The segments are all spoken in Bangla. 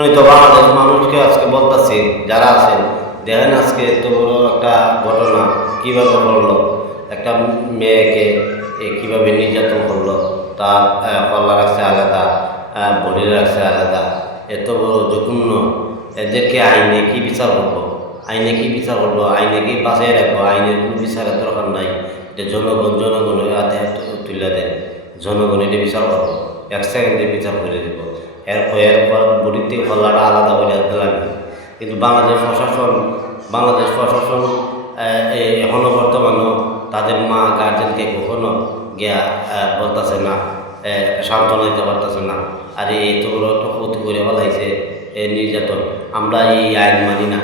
আমি তো বাংলাদেশ মানুষকে আজকে বলতেছি যারা আছেন, দেখেন আজকে এত বড় একটা ঘটনা কিভাবে করলো, একটা মেয়েকে কিভাবে নির্যাতন করলো, তার কল্লা রাখছে আলাদা, বডি রাখছে আলাদা, এত বড় জঘন্য। এদেরকে আইনে কি বিচার করবো? আইনে কি বিচার করবো? আইনে কি বাঁচিয়ে রাখবো? আইনের কোনো বিচারের দরকার নাই। যে জনগণের হাতে তুলে দেন, জনগণ এটা বিচার করবো, 1 সেকেন্ডে বিচার করে দেবো। এরপর বডির থেকে কল্লাটা আলাদা করে লাগবে। কিন্তু বাংলাদেশ প্রশাসন এখনও বর্তমানও তাদের মা গার্জেনকে কখনো গিয়া বলতেছে না, সান্ত্বনা দিতে পারতেছে না। আর এই তো বড় একটা ক্ষতি করে ফেলাইছে নির্যাতন। আমরা এই আইন মানি না,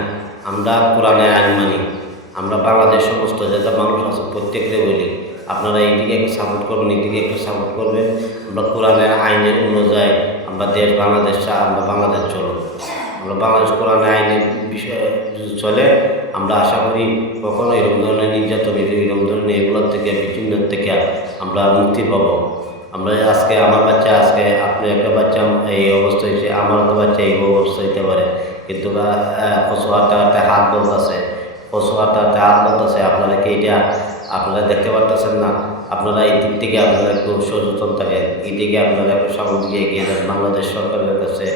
আমরা কোরআনের আইন মানি। আমরা বাংলাদেশ সমস্ত যেটা মানুষ আছে প্রত্যেককে বলি, আপনারা এইদিকে একটু সাপোর্ট করবেন, এইদিকে একটু সাপোর্ট করবেন। আমরা কোরআনের আইনের অনুযায়ী আমরা বাংলাদেশ চলো। আমরা বাংলাদেশ কোরআনের আইনের বিষয়ে চলে, আমরা আশা করি কখনো এরকম ধরনের নির্যাতন, এরকম ধরনের এগুলোর থেকে বিচ্ছিন্ন থেকে আমরা মুক্তি পাবো। আমরা আজকে আমার বাচ্চা, আজকে আপনি একটা বাচ্চা এই অবস্থা হয়েছে, আমার তো বাচ্চা এই অবস্থা হইতে পারে। কিন্তু কচু হাতে হাত বলতেছে, আপনারা কি এটা আপনারা দেখতে পারতেছেন না? আপনারা এই দিক থেকে আপনারা একটু সচেতন থাকেন, এই দিকে আপনারা একটু সামনে দিকে এগিয়ে যান। বাংলাদেশ সরকারের কাছে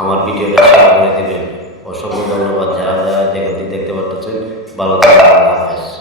আমার ভিডিওটা শেয়ার করে দেবেন। অসংখ্য ধন্যবাদ যারা যারা দেখতে পারতেছেন। ভালো থাকবেন।